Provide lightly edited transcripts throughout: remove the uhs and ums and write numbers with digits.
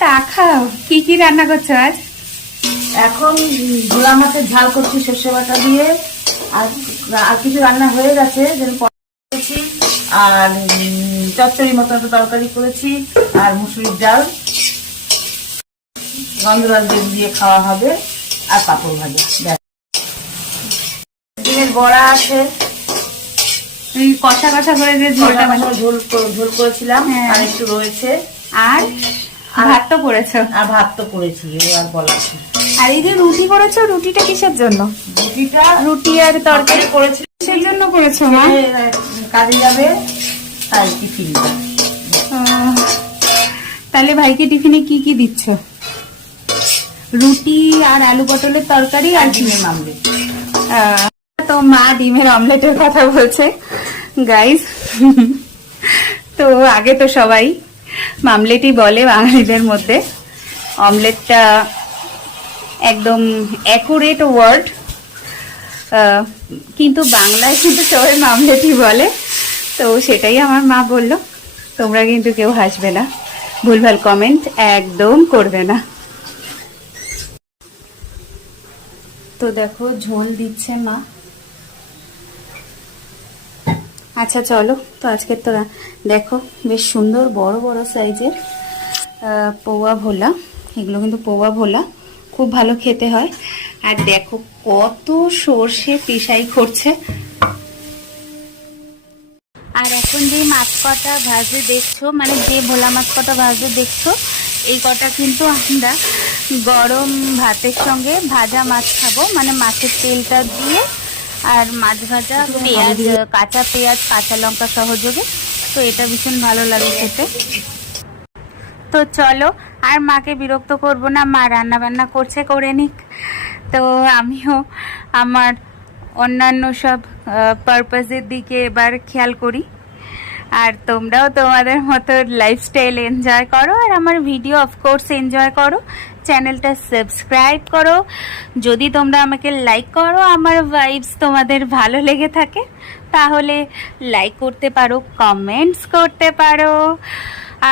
তা খাও। কি কি রান্না করছো আজ? এখন ভোলা মাছের ঝাল করছি সর্ষে বাটা দিয়ে। আর আর কিছু রান্না হয়ে গেছে, যেমন করেছি, আর চচ্চড়ি মতো একটা তরকারি করেছি, আর মুসুরির ডাল গন্ধরাজ দিয়ে খাওয়া হবে, আর পাঁপড় ভাজা। ডিমের বড়া আছে, তুমি কষা কষা করে যে ঝোলটা ঝোল করেছিলাম, হ্যাঁ। আর একটু রয়েছে। আর ভাত তো করেছো। আর ভাত তো করেছি, আর বলা আছে। আর এই যে রুটি করেছো, রুটিটা কিসের জন্য? রুটিটা রুটি আর তরকারি করেছি কিসের জন্য করেছো মা? কাজে যাবে তাই টিফিন। তাহলে ভাইকে টিফিনে কি কি দিচ্ছ? রুটি আর আলু পটলের তরকারি আর ডিমের মামলে। তো মা ডিমের অমলেটের কথা বলছে গাইস। তো আগে তো সবাই মামলেটই বলে বাঙালিদের মধ্যে, অমলেটটা একদম অ্যাকুরেট ওয়ার্ড, কিন্তু বাংলায় কিন্তু সবাই মামলেটই বলে। তো সেটাই আমার মা বলল। তোমরা কিন্তু কেউ হাসবে না, ভুলভাল কমেন্ট একদম করবে না। তো দেখো ঝোল দিচ্ছে মা। আচ্ছা চলো, তো আজকে তো দেখো বেশ সুন্দর বড় বড় সাইজের পৌয়া ভোলা, এগুলো কিন্তু পৌয়া ভোলা খুব ভালো খেতে হয়। আর দেখো কত সর্ষে পিসাই করছে। আর এখন যে মাছ কটা ভাজে দেখছো, মানে যে ভোলা মাছ কটা ভাজে দেখছো, এই কটা কিন্তু আমরা গরম ভাতের সঙ্গে ভাজা মাছ খাবো, মানে মাছের তেলটা দিয়ে আর মাছ ভাজা, পেঁয়াজ, কাঁচা পেঁয়াজ, কাঁচা লঙ্কা সহযোগে। তো এটা ভীষণ ভালো লাগে খেতে। তো চলো আর মাকে বিরক্ত করব না, মা রান্না বান্না করছে, করে নিক। তো আমিও আমার অন্যান্য সব পারপাসের দিকে এবার খেয়াল করি। আর তোমরাও তোমাদের মতো লাইফস্টাইল এনজয় করো, আর আমার ভিডিও অফকোর্স এনজয় করো। চ্যানেলটা সাবস্ক্রাইব করো। যদি তোমরা আমাকে লাইক করো, আমার ভাইবস তোমাদের ভালো লেগে থাকে, তাহলে লাইক করতে পারো, কমেন্টস করতে পারো,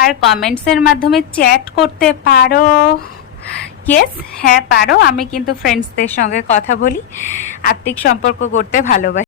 আর কমেন্টসের মাধ্যমে চ্যাট করতে পারো। ইয়েস, হ্যাঁ পারো। আমি কিন্তু ফ্রেন্ডসদের সঙ্গে কথা বলি, আত্মিক সম্পর্ক করতে ভালোবাসি।